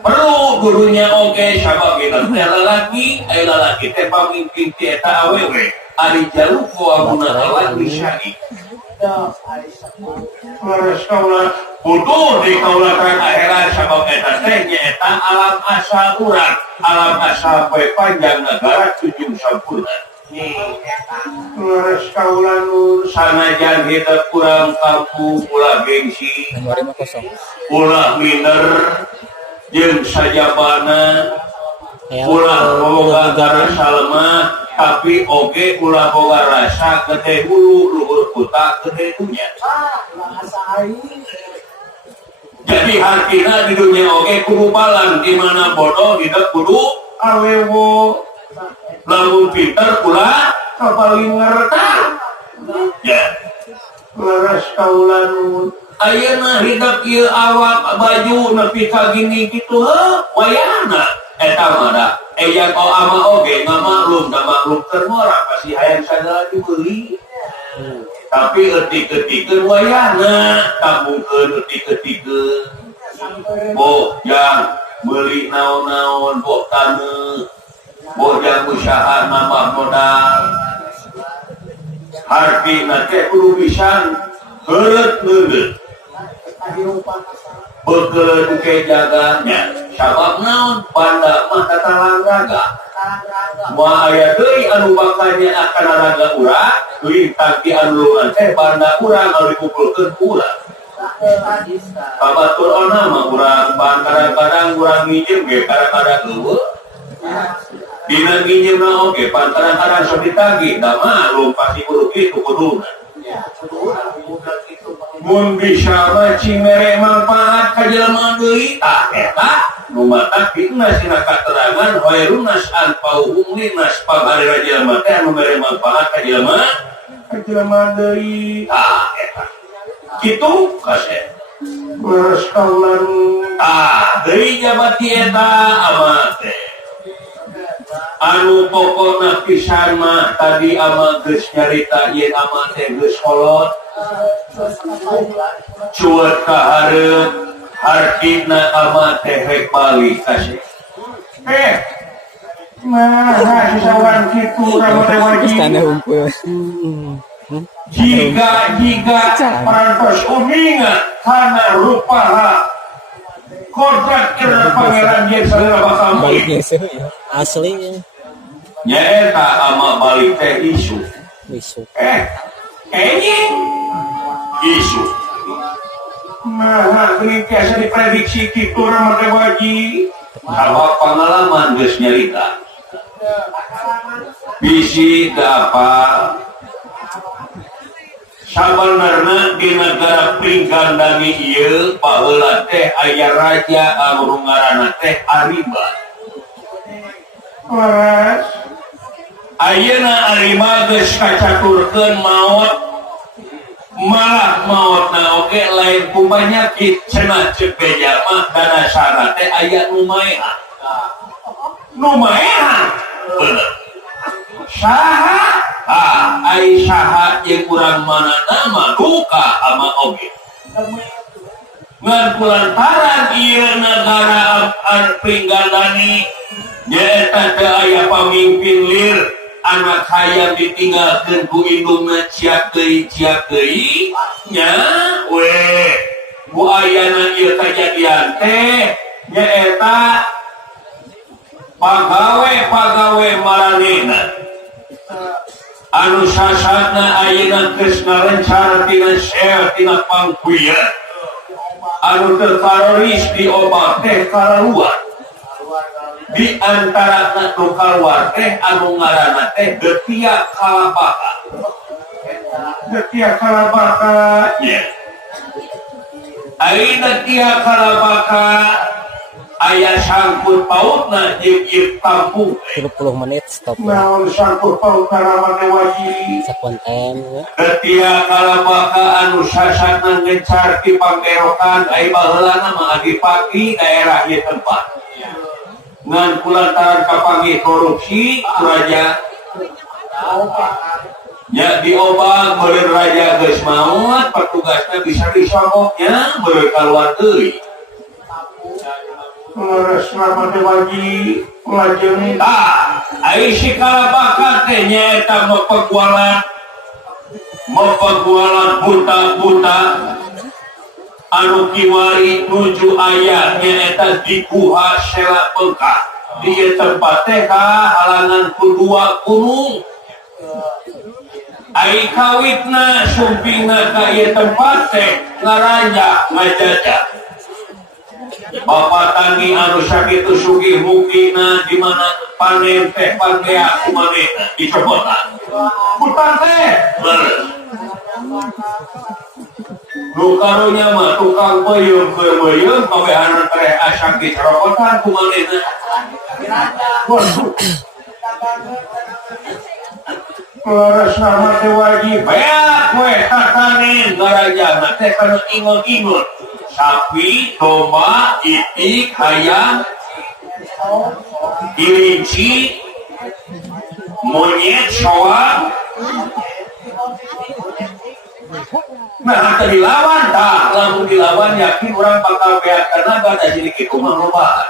perlu gurunya oge sabab kita lalaki teh pamimpin eta awewe ari jaluko amuna lalaki syari leres kaula butuh di kaulatan akhirat sabab eta teh nyaeta alam asal urang alam asal poe panjang negara tujung sampurna leres kaula nun sanajan hidup kurang kampung ulah gengsi ulah minder jeung sajabana ulah boga rasa lemah tapi oge ulah boga rasa gede hulu luhur kuta gede dunya jadi hartina di dunia oge kudu balang di mana bodoh tidak kudu awewo lamun pinter ulah kapaling ngerti ya leres kaula nun ayeuna hidup ieu awak baju nepi ka gini kitu wayahna eta mah da yang ama oge ngamaklum da maklum keur murah pasti hayang sagala dibeli tapi eutik-eutikeun wayahna tabungkeun eutik-eutikeun boh yang meuli naon-naon boh taneuh boh yang usaha nambah modal hartina teh kudu pisan heureut leungeut bekeun ke jaganya sabab naon banda mah tatalanggaga moal aya deui anu bakanya akan raga urang deui tangki anu lungan teh banda urang anu dikumpulkeun urang kabatur ona mah urang ban kadang-kadang urang nginjem ge kadang-kadang eueuh dina nginjemna oge pan kadang-kadang sok ditagih da maklum pasti kudu kitu kuduna mun bisa mah cimere manfaat ka jelema deui tah eta nu mata fitna sina katerangan khairun nas anfa'uhum linnas pabari jelema teh anu mere manfaat ka jelema deui tah eta kitu kase leres kaulan deui jabati eta ama teh anu pokona pisan mah tadi ama geus nyarita yen ama teh geus kolot cuat ka hareup hartina ama teh rek balik kasih nah sawan kitu ramo teh wajib jika parantos uningan kana rupaha kodrat kira pangeran yen sadaya bakal baliknya asli nyaeta ama balik teh isu enyin isu nah ini biasa diprediksi kitu ramo teh wajib kalau pengalaman geus nyarita bisi da apa sabenerna di negara Pringgandani ieu baheula teh aya raja anu ngaranna teh Ariba. Leres. Ayeuna Ariba geus kacaturkeun maot malah maotna oge lain ku panyakit cenah ceuk beja mah danasana teh aya nu maehan. Nu maehan. Bener. Saha ai saha yang kurang mana nama duka ama oge ngan kulantaran ieu negara Pringgandani nyaeta teu aya pamimpin lir anak hayang ditinggalkeun ku indungna ciak deui nya we ku ayana ieu kajadian teh nyaeta pagawe maranehna anu sasatna ayeuna geus ngarencara tina sel tina pangkuya anu terteroris di obat teh kalaluar di antara nu kaluar teh anu ngaranna teh Getia Kalabaka nya ayeuna Getia Kalabaka aya sangkut pautna jeung ieu kampung 30 menit stop naon sangkut paut karama teh wajib sakonten Getia Kalabaka anu sasatna ngencar ti panggerokan ai baheulana mah adipati daerah ieu tempat ngan kulantaran kapanggih korupsi raja nya diobak beureun raja geus maot petugasna bisa disogoknya beureun kaluar deui leres nama dewaji lajeng ai si kalabakan teh nyaeta mepegualan buta-buta anu kiwari nuju ayah nyaeta di Guha Sela Bengkak di tempat teh halangan kedua gunung ai kawitna sumpingna ka ieu tempat teh ngaranjak ngajajah Bapak Tani anu sakitu sugih mukina di mana panen teh pandea kumanehna dicobotan putar teh nu karunya mah tukang beuyeum keur beuyeum kabehanan teh asak dicobotan kumanehna leres nama teh wajib beak we tatanen garajana teh kana ingon-ingon sapi, domba, itik, hayam, kelinci, monyet, soang. Nah, atau dilawan, tak langsung dilawan yakin orang bakal beak karena gak ada sedikit kumang-kumang.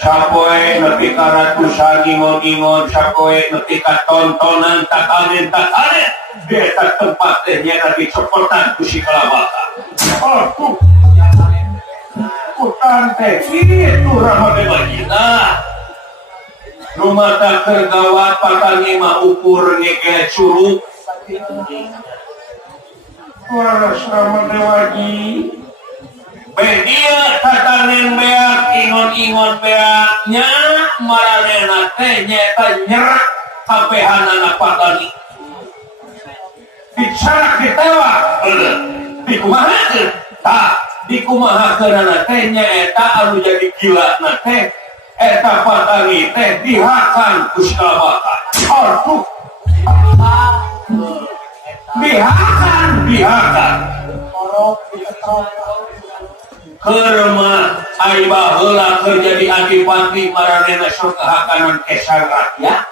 Sapoe nepi ka ratusan ingon-ingon, sapoe nepi ka tontonan takanen eta tempat teh nya dicopotan ku si kalabaka. Putan teh kitu ramade bajina. Rumata keur gawat patani mah ukur ngeke curug. Waras ramade waji. Bedia tatanen beak ingon-ingon beaknya maranehna teh nyaeta nyerak kapehanana patani. Bicara ketawa dikumahakeun tak dikumahakeunana teh nyaeta anu jadi gila na teh eta patani teh dihakan ku kalabaka. Aduh dihakan kerma ai baheula keur jadi adipati maranehna sok hakanan kesan rakyat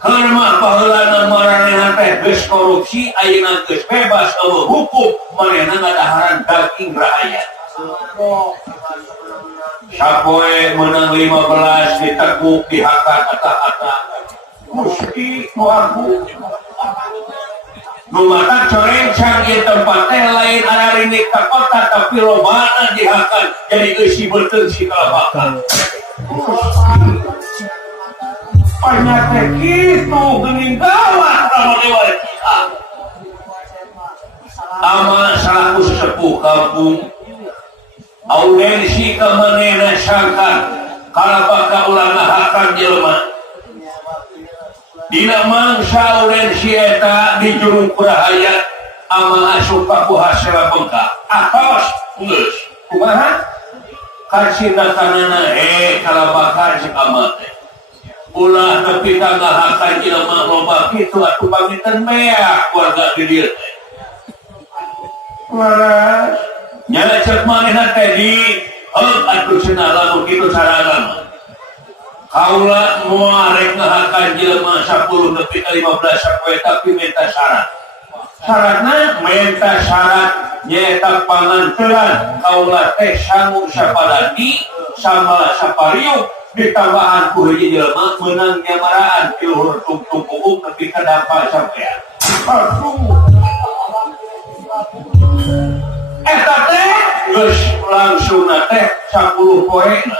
karena baheulana maranehna teh geus korupsi ayeuna geus bebas eueuh hukum manehna ngadaharan daging rakyat sapoe menang 15 diteguk dihakan ata-ata musti nu aku nu mata corencang ieu tempat teh lain ararindik ka kota tapi lobana dihakan jadi eusi beuteung si kalabaka panyate kitu geuning gawat rama dewa kita ama salaku sesepuh kampung audensi ka manehna sangkan kalabaka ulah ngahakan jelema dina mangsa audensi eta di Jurung Kurahaya ama asup ka Guha Sela Bengkak atos geus kumaha kasina kanana kalabaka cek amat ulah nepi ka ngahakan jelema loba kitu atuh pamitan beak warga di dieu teh laras nya cek manehna teh di atuh cenah lamun kitu sarana kaula moal rek ngahakan jelema 10 nepi ka 15 sapoe tapi minta syarat syaratna minta syarat nyaeta pangantelan kaula teh sangu sapadadi sama sapariuk ditambahan ku hiji jelema meunang nyamaraan ti luhur tungtung umum nepi ka dampak sampean eta teh geus langsung teh 10 poena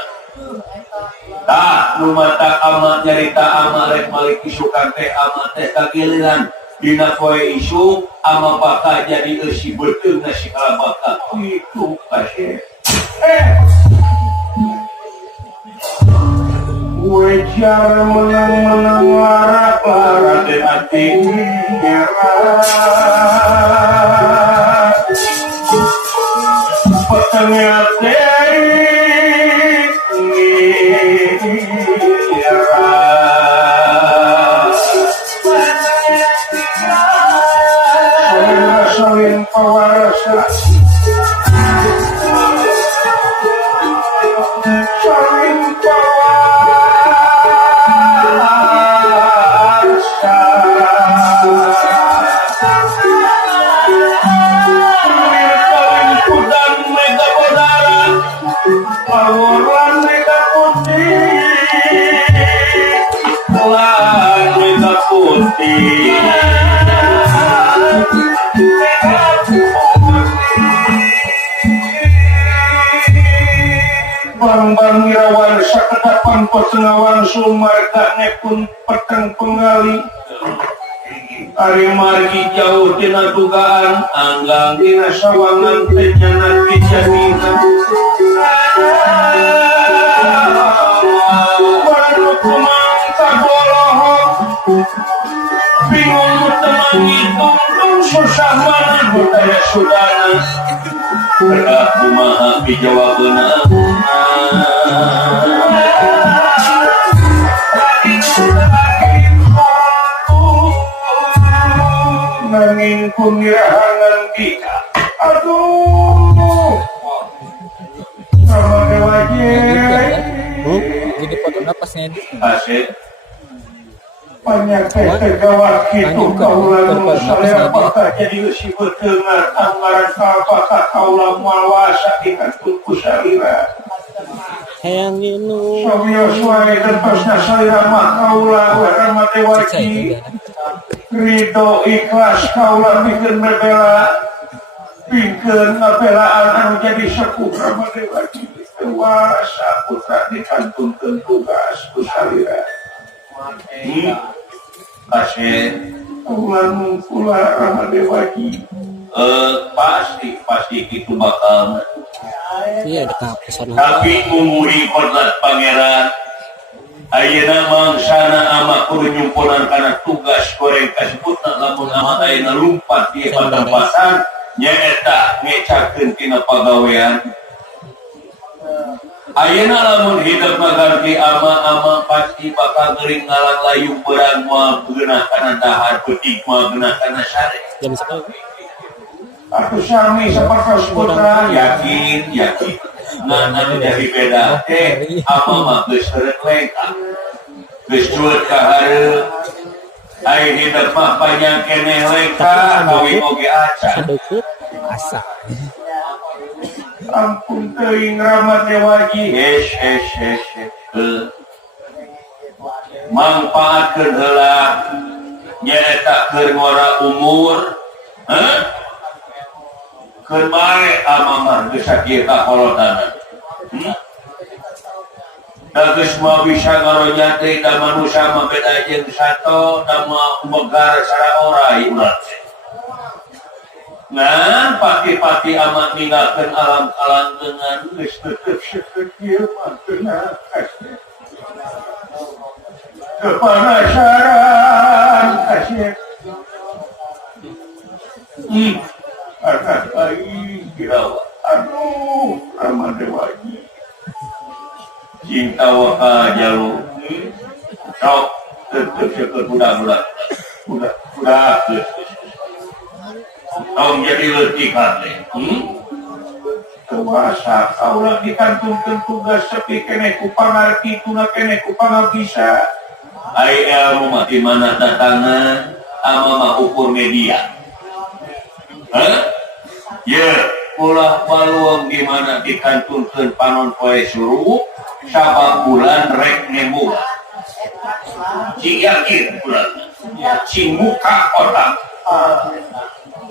tah nu mata ama nyarita ama rek malik isukan teh ama teh kagiliran dina poe isu ama baka jadi eusi beuteung si kalabaka kitu kasih wejar menang-menang larak-larak di hati petengah salin pawarasa salin pawarasa salin pawarasa Bang Irawan sakedapan pesengawan sumargane pun peteng pengali ari margi jauh tina dugaan anggang dina sawangan tenyana kijanina baru kumang kabolohok bingung temangi tungtung susah mana budaya sudana kedah kumaha pijawabeuna nanging kunirahangan kita aduh sama dewaje jadi foto napas ngedit asik banyak tegawat gitu kaulah saya apakah jadi usi berdengar anggaran apakah kaulah muawasa ikan tulku salira hayang inu Somyo suai terpasna salira makaulah warama dewaji ridho ikhlas kaulah bikin membela bikin ngebelaan anu jadi sepuh rama dewaji dewasa putra dikantunkan tugas kusalira kasih ulang pula rama dewaji pasti itu bakal iya ada kapusan tapi umuri kodrat pangeran ayeuna mangsana ama kudu nyumpunan kana tugas goreng kasebutna lamun ama ayeuna lumpat di patempasan nyaeta ngecakeun tina pagawean ayeuna lamun hidup ganti ama pasti bakal geuring ngalang layung berang moal geunah kana dahar peuting moal geunah kana sare jam sekali aku sami sapertos putra yakin ngan anu jadi beda ama mah geus heureuk lengkap geus cueut ka hareup ai hidup mah panjang keneh lengkap gawe oge acan sadeukeut asa ampun teuing rama dewaji hesh manfaatkeun heula nyaeta keur ngora umur keur bae ama mah geus sakieu kakolotana da geus moal bisa ngaroja teh da manusia mah beda jeung sato da mah megar saraorai urang teh ngan pati-pati ama ninggalkeun alam dengan geus tetep sakieu mah tenang kasih kepanasaran kasih akan baik dirawat aduh rama dewaji cinta waka jalur sok tetep syukur budak tong jadi letikan kuasa kaulah dikantungkeun tugas sepi keneh ku pangarti tuna keneh ku pangabisa ai ilmu mah di mana datangna ama mah ukur media ya ulah paluang gimana dikantungkeun panon poe suruh sabab bulan rek nemu cing yakin bulan cing muka otak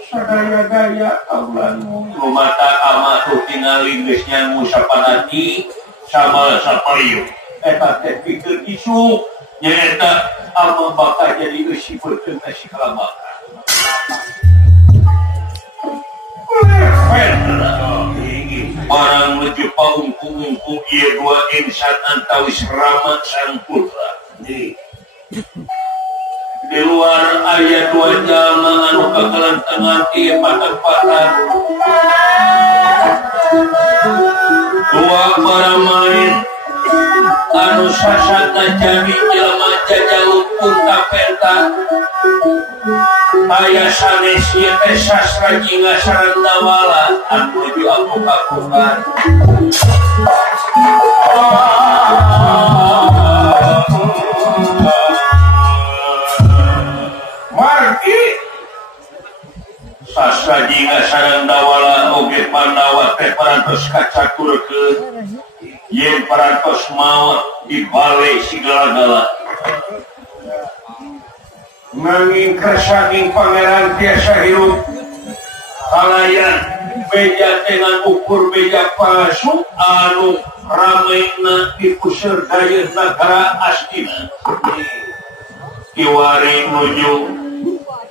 sadaya-daya kaulanmu lumata ama tuh tingali geus nyangu sapanati sama sapariu eta teh pikeun isu nyaeta ama bakal jadi eusi beuteung si kalamakan barang menuju paungku-ungku ia dua insan antawis Rama sang putra di luar ayat dua jama anu kakalantangan ia patah-patah dua para main anu sasana jami jelma jajaluk punta penta aya sanes ieu teh sastra jinga sarandawala anu nuju aku-akukan margi sastra jinga sarandawala oge Pandawa teh parantos kacakurkeun yen parantos maot dibale sigala-gala nanging kersaking pangeran tiasa hirup kalayan beja dengan ukur beja palsu anu ramena di puseur daya negara astina kiwari nuju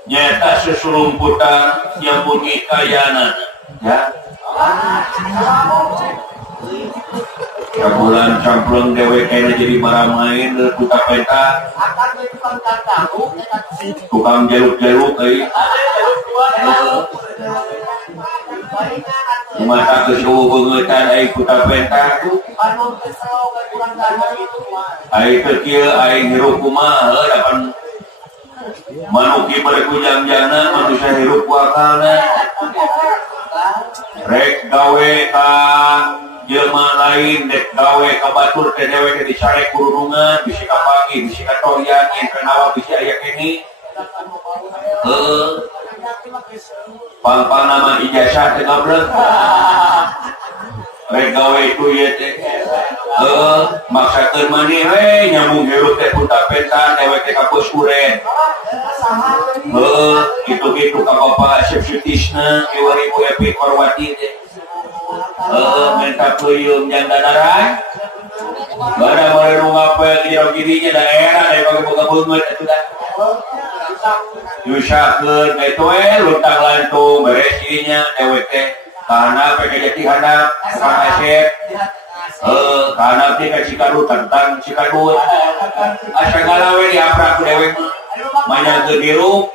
nyata sesulumputan yang bunyi kayana ya ya bulan camplung dewek kena jadi baramain buka peta tukang jaluk-jaluk mata kesuhu bengetan ai buka peta ai kecil ai hirup kumaha dapan manuki berkujang-jangna manusia hirup wakalna rek gawe ka jelema lain dek gawe ka batur teh dewe ke dicari kurungan bisi ka pagi bisi ka toyan yen nawa bisi aya kene pang nama ijazah teh gabrek rek gawe itu ye teh maksakeun maneh we nyambung hirup teh punta penta dewe teh ka bos uren gitu-gitu ka bapak subsitisna kiwari ku epi korwati teh minta puyung janda daran bara-bara nu ngapel kira-kirinya daerah daripada boga beungeut atuh dah nyusakeun eta we luntang lantung beres dirinya dewek teh kana pake jati handap kana sep kana teh ka Cikadut tentang Cikadut asa galawe diaprak ku dewek manya teu dirup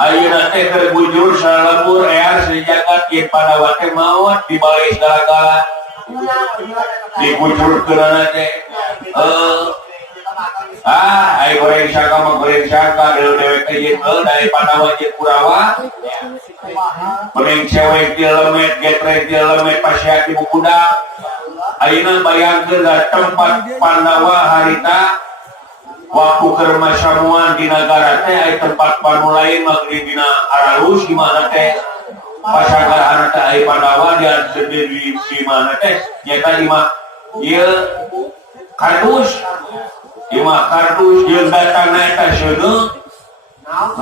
ayeuna teh keur bujur salembur ear sejagat ieu Pandawa teh maot dibalik segala-gala dibujurkeunana teh ai goreng saka mah goreng saka dewek teh jeung dari Pandawa jeung Kurawa goreng cewek di lemet getrek di lemet pasiat di bukudak ayeuna bayangkeun tempat Pandawa harita waktu keur masamuan di negara teh aya tempat panu lain magri dina aralus di mana teh pasangan teh aya Pandawa dia di mana teh nyata di mah ieu kardus di mah kardus jeung datangna eta seuneu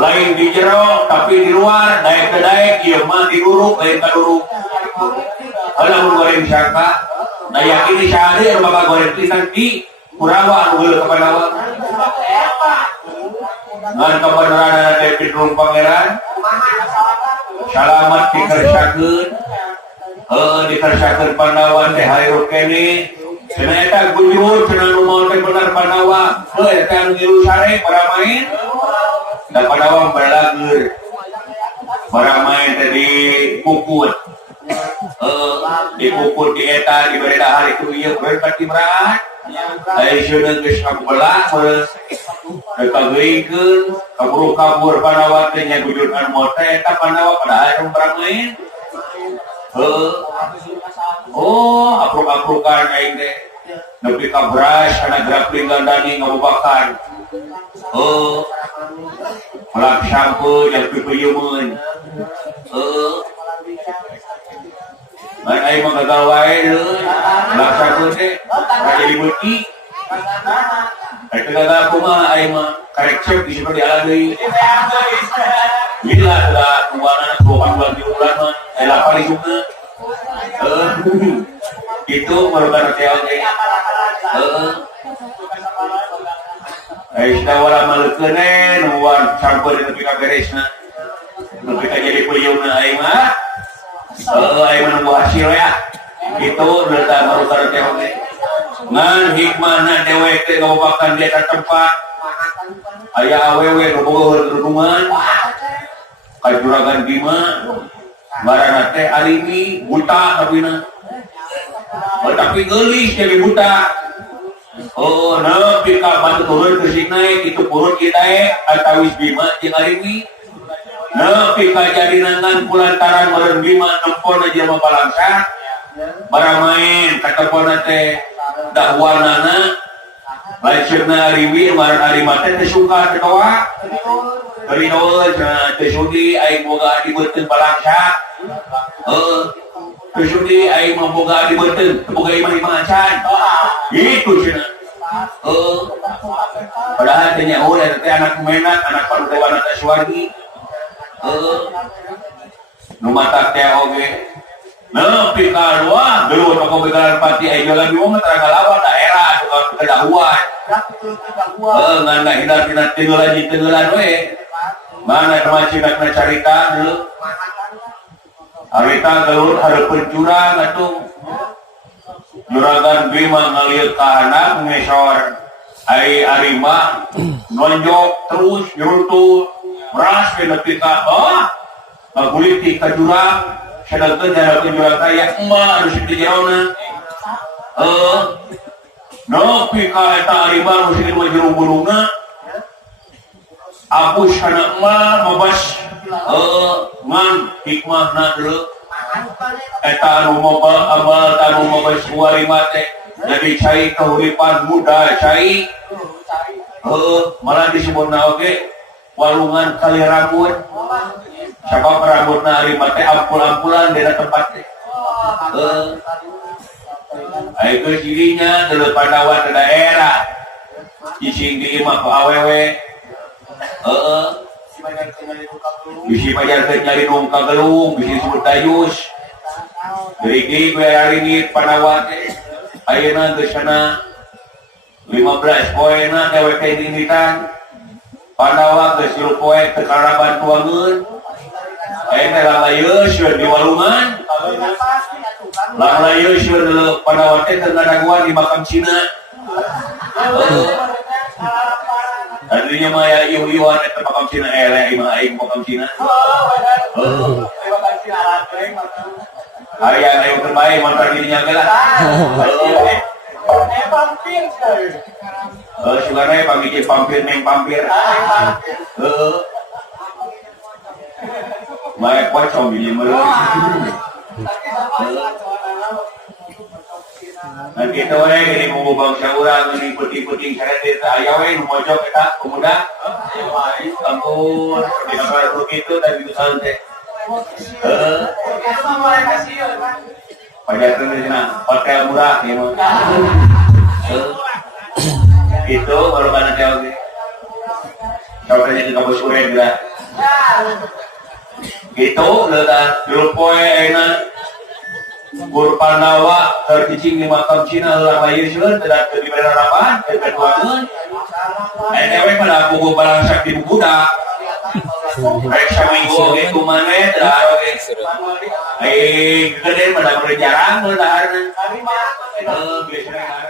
lain di jero tapi di luar daek ke daek ieu mah di duruk lain ka duruk ala goreng saka da yakin sahari bakal goreng pisan di Kurawa anu geuleuh ka Pandawa ngan kebenaran David Rum Pangeran salamat dikersakeun Pandawa teh hayrup kene cenah eta gujur cenah nu mau teh bener Pandawa eta anu ngilu sare baramain da Pandawa berlageur baramain teh dipuput dipuput di eta di bereda hari itu ieu bener pati meraat ai sudah geus kabelah beus kageuikeun kabur Pandawa teh nya gujur anu moal teh eta Pandawa pada hayang baramain apruk-aprukan aing teh nepi ka beras kana grapling gandani ngabobakan melak sampo yang pipeuyeun Main aing mah gagal wae deui. Laksakeun teh jadi beuti. Eta gagal kumaha aing mah karek cep di seperti ala deui. Bila da tuana 22 bulan mah aya lapar isukna. Itu barusan teh oge. Aing wala maleukeun nuan campur nepi ka beresna. Nepi ka jadi peuyeuna aing mah. Aing menunggu hasil ya. Itu berita baru teh oge. Ngan hikmahna dewek teh ngabobakan di eta tempat. Aya awewe nu boga heureungan. Ka juragan Bima. Barana teh alimi buta tapina. Tapi geulis jadi buta. Nepi ka batu turun ke sini itu purun kita atawis Bima jeung alimi. Nepi ka jadi nangan kulantaran meureun Bima nempona jelema balangsa baramain katepona teh dahwanana laceurna riwi marang arima teh suka teh kawa beureun teh sudi aing boga dibeuteun balangsa teh sudi aing mah boga dibeuteun boga imah-imah acan gitu cenah padahal teh nyaho eta teh anak menak anak panudewana teh suwargi nu mata teh oge nepi ka dua geus toko begalan pati aya jalan di mah tara ngalawan daerah tukang kedahuan ngana hidar tina tengeulan we mana teman cidak carita dulu harita gelut hareupeun jurang atuh juragan Bima ngalieu ka anak ngesor ai arima nonjok terus nyurutu beras ke nepi ka ngaguliti ka jurang sedangkan nyadakeun jurang kaya emak anu di jerona nepi ka eta arima anu sieun mah jero bulungna apus kana emak mabas ngan hikmahna deuleu eta anu abal anu mabas kuarima teh jadi cai keuripan muda cai malah disebutna oge walungan kali rambut sabab rambutna arima teh ampul-ampulan dina tempat teh ai geus dirinya deuleu pandawan ke daerah ising di imah ku awewe bisi pajar teh nyari nungka gelung bisi disebut dayus gerigi gue haringit pandawan teh ayeuna geus sana 15 poena dewek teh dinitan pandawa geus 10 poe teu karaban tuangeun ayeuna lalayeus di walungan lalayeus deuleu pandawa teh teu ngadaguan di makam Cina tadinya mah ya ieu-ieuan eta makam Cina imah aing makam Cina aya ayo terbaik mantan dirinya ge lah sebenarnya pagi pampir neng pampir baik pocong ini melu dan kita we ini mau bangsa urang ini puting-puting sarete aya we nu mojok eta pemuda ampun dina begitu tadi itu santai pada kena hotel murah ya itu baru kana jauh jadi kamu sore juga gitu ledan dulu poe enak Guru Pandawa tercicing di makam Cina orang lain sih tidak terlibat harapan ketuaan ewe pada buku barang sakti budak reksa minggu gitu mana tidak gede pada berjarang bertahan biasanya